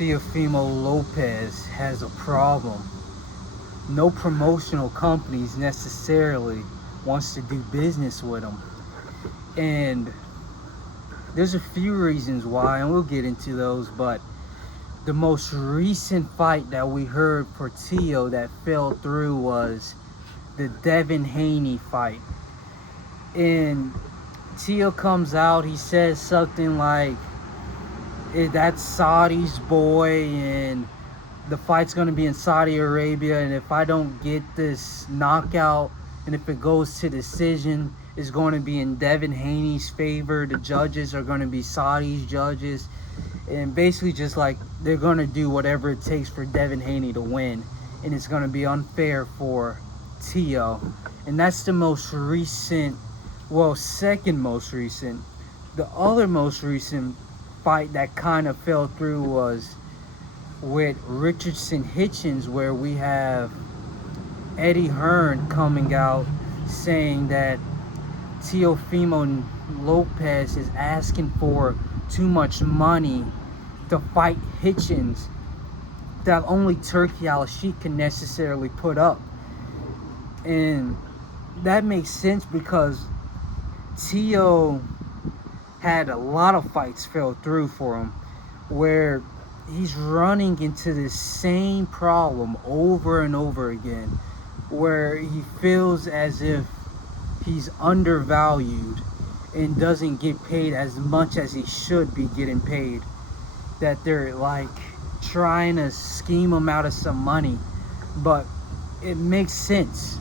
Teofimo Lopez has a problem. No promotional companies necessarily wants to do business with him. And there's a few reasons why, and we'll get into those, but the most recent fight that we heard for Teo that fell through was the Devin Haney fight. And Teo comes out, he says something like, that's Saudi's boy, and the fight's going to be in Saudi Arabia, and if I don't get this knockout, and if it goes to decision, it's going to be in Devin Haney's favor. The judges are going to be Saudi's judges, and basically just like they're going to do whatever it takes for Devin Haney to win, and it's going to be unfair for Teo. And that's the most recent, well, second most recent. The other most recent fight that kind of fell through was with Richardson Hitchens, where we have Eddie Hearn coming out saying that Teofimo Lopez is asking for too much money to fight Hitchens that only Turki Al-Sheikh can necessarily put up. And that makes sense because Teo had a lot of fights fell through for him where he's running into the same problem over and over again, where he feels as if he's undervalued and doesn't get paid as much as he should be getting paid, that they're like trying to scheme him out of some money. But it makes sense.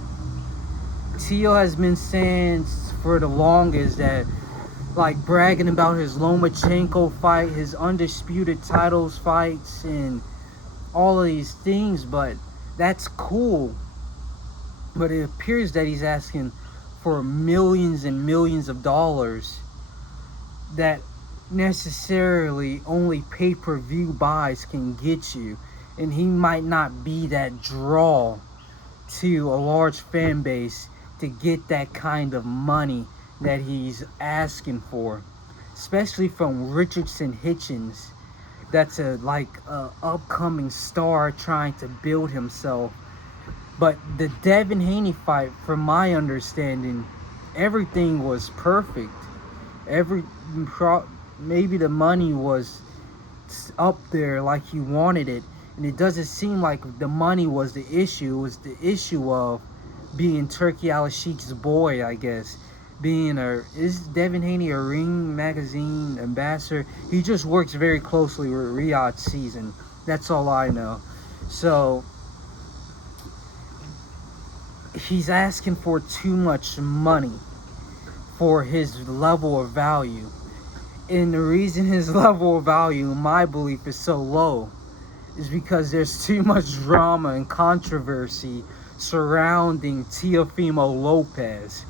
Teo has been saying for the longest that, like, bragging about his Lomachenko fight, his undisputed titles fights, and all of these things, but that's cool. But it appears that he's asking for millions and millions of dollars that necessarily only pay-per-view buys can get you, and he might not be that draw to a large fan base to get that kind of money that he's asking for, especially from Richardson Hitchens. That's a upcoming star trying to build himself. But the Devin Haney fight, from my understanding, everything was perfect. Maybe the money was up there like he wanted it, and it doesn't seem like the money was the issue. It was the issue of being Turki Al-Sheikh's boy, I guess. Is Devin Haney a Ring Magazine ambassador? He just works very closely with Riyadh Season. That's all I know. So he's asking for too much money for his level of value. And the reason his level of value, in my belief, is so low is because there's too much drama and controversy surrounding Teofimo Lopez.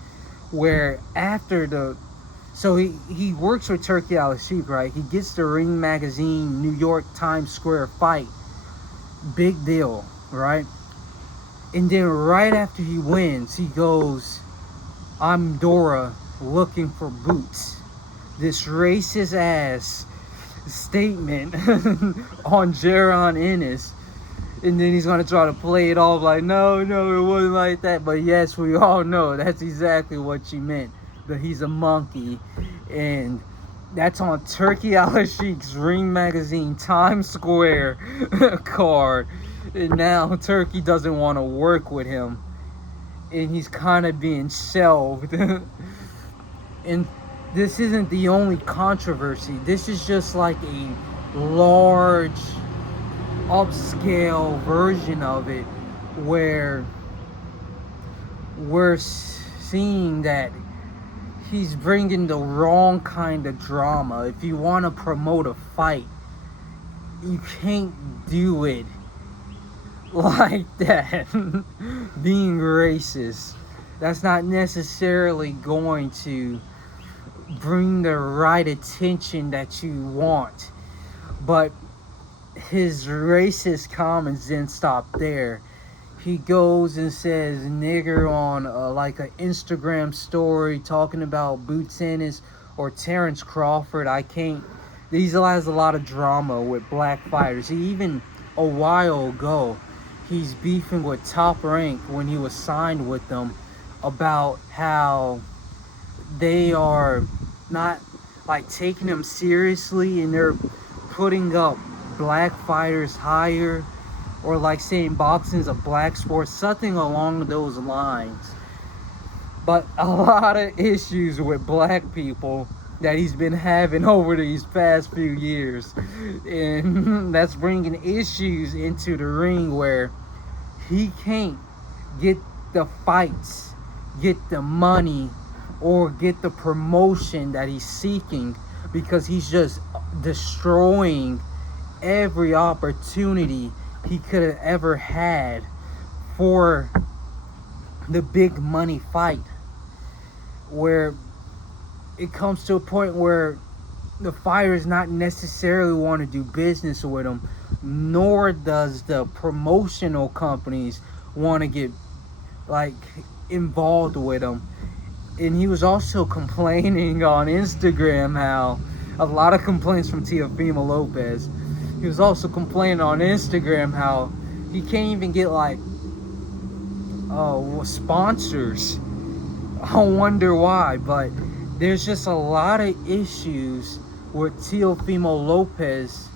Where after so he works with Turki Al-Sheikh, right? He gets the Ring Magazine New York Times Square fight. Big deal, right? And then right after he wins, he goes, I'm Dora looking for boots. This racist ass statement on Jaron Ennis. And then he's going to try to play it off like, no, it wasn't like that. But yes, we all know that's exactly what she meant. That he's a monkey. And that's on Turki Al-Sheikh's Ring Magazine Times Square card. And now Turki doesn't want to work with him. And he's kind of being shelved. And this isn't the only controversy. This is just like a large upscale version of it, where we're seeing that he's bringing the wrong kind of drama. If you want to promote a fight, you can't do it like that. Being racist, that's not necessarily going to bring the right attention that you want. But his racist comments didn't stop there. He goes and says nigger on like an Instagram story talking about Boots Ennis or Terrence Crawford. I can't He has a lot of drama with black fighters. He even, a while ago, he's beefing with Top Rank when he was signed with them about how they are not like taking him seriously, and they're putting up black fighters higher, or like saying boxing is a black sport, something along those lines. But a lot of issues with black people that he's been having over these past few years, and that's bringing issues into the ring where he can't get the fights, get the money, or get the promotion that he's seeking, because he's just destroying every opportunity he could have ever had for the big money fight, where it comes to a point where the fighters not necessarily want to do business with him, nor does the promotional companies want to get like involved with him. And he was also complaining on Instagram how a lot of complaints from Teofimo Lopez. He was also complaining on Instagram how he can't even get like sponsors. I wonder why, but there's just a lot of issues with Teofimo Lopez,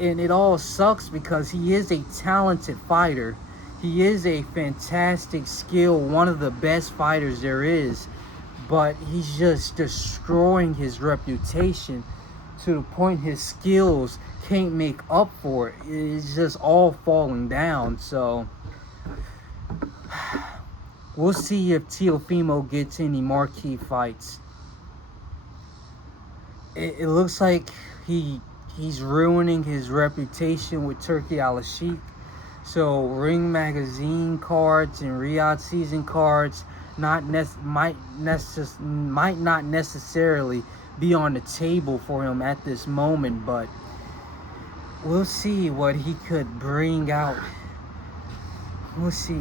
and it all sucks because he is a talented fighter. He is a fantastic skill, one of the best fighters there is, but he's just destroying his reputation to the point his skills can't make up for it. It's just all falling down. So we'll see if Teofimo gets any marquee fights. It looks like he's ruining his reputation with Turkey Al-Sheikh. So Ring Magazine cards and Riyadh season cards might not necessarily be on the table for him at this moment, but we'll see what he could bring out. We'll see.